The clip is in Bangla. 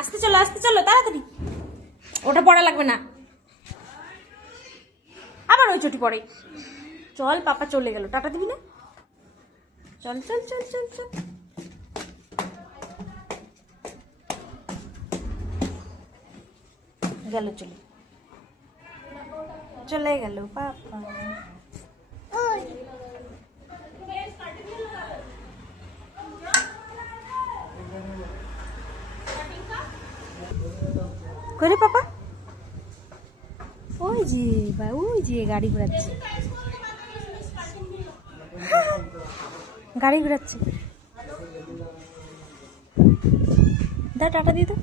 আসতে চলো তাড়াতাড়ি। ওটা পড়া লাগবে না, আবার ওই চটি পড়ে। চল পাপা চলে গেল, টাটা দিবি না? চল চল চল চল চল। গেল চলে গেল পাপা। করে পাপা ওই যে গাড়ি ঘোরাচ্ছে, গাড়ি ঘোরাচ্ছে। দা টাটা দিয়ে দাও।